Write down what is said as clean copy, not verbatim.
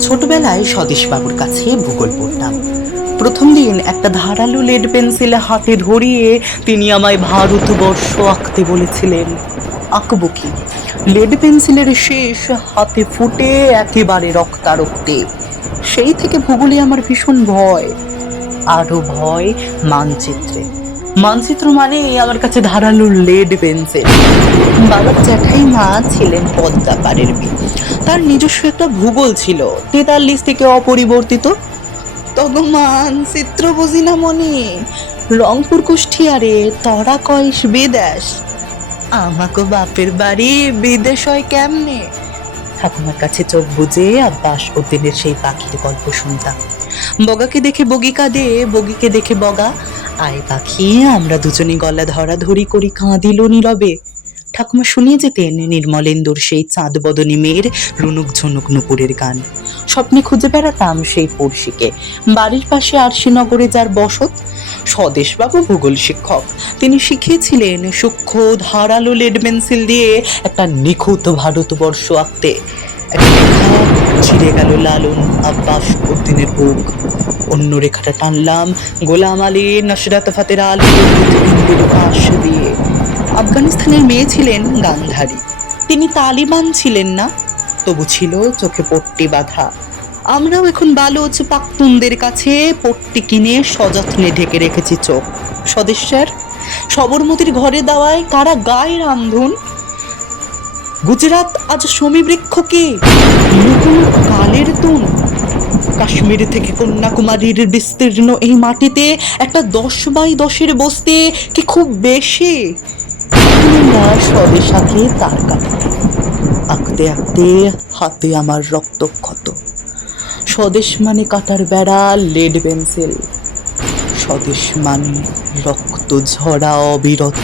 ছোটবেলায় স্বদেশবাবুর কাছে ভূগোল পড়তাম। প্রথম দিন একটা ধারালো লেড পেন্সিলে হাতে ধরিয়ে তিনি আমায় ভারতবর্ষ আঁকতে বলেছিলেন। আঁকবো কি? লেড পেন্সিলের শেষ হাতে ফুটে একেবারে রক্তারক্তে। সেই থেকে ভূগোলে আমার ভীষণ ভয়। আরো ভয় মানচিত্রে। মানচিত্র মানে আমার কাছে ধারালো লেড পেন্সিল। বাবার জ্যাঠাইমা ছিলেন পদ্মা পাড়ের মেয়ে। তার নিজস্ব একটা ভূগোল ছিল, 43 থেকে অপরিবর্তিত। তখন মানচিত্র বুঝি না মনে, রংপুর কুষ্টিয়ারে তরা কয়েস বিদেশ। আমাকে বাপের বাড়ি বিদেশ হয় কেমনে? ঠাকুমার কাছে চোখ বুজে আব্বাস উদ্দিনের সেই পাখির গল্প শুনতাম। বগাকে দেখে বগি কাঁদে, বগিকে দেখে বগা। আয় পাখি, আমরা দুজনে গলা ধরাধরি করি, কাঁদিল নীরবে। ঠাকুমা শুনিয়ে যেতেন নির্মলেন্দুর সেই চাঁদ বদনী মেয়ের রুনুক ঝুনুক নুপুরের গান। স্বপ্নে খুঁজে বেড়াতাম সেই পড়শিকে, বাড়ির পাশে আরশিনগরে যার বসত। স্বদেশবাবু ভূগোল শিক্ষক, তিনি শিখিয়েছিলেন সূক্ষ্ম ধারালো লেড পেন্সিল দিয়ে একটা নিখুঁত ভারতবর্ষ আঁকতে। একটা রেখা ছিঁড়ে গেল লালন আব্বাস উদ্দিনের বুক। অন্য রেখাটা টানলাম গোলাম আলী নসরাত ফাতের আলী হিন্দির পাশ দিয়ে। আফগানিস্তানের মেয়ে ছিলেন গান্ধারী, তিনি তালিবান ছিলেন না, তবু ছিল চোখে পট্টি বাঁধা। আমরাও এখন বালোচ পাখতুনদের কাছে পট্টি কিনে সযত্নে ঢেকে রেখেছি চোখ। স্বদেশের সবরমতির ঘরে দাওয়ায় কারা গায়ে রান্ধুন। গুজরাট আজ সমীবৃক্ষ কি নতুন কালের তুন। কাশ্মীর থেকে কন্যাকুমারীর বিস্তীর্ণ এই মাটিতে একটা 10x10 বসতে কি খুব বেশি? আমরা স্বদেশ আঁকি তার কাটাতে, আঁকতে আঁকতে হাতে আমার রক্তক্ষত। স্বদেশ মানে কাটার বেড়া, লেড পেন্সিল। স্বদেশ মানে রক্ত ঝরা অবিরত।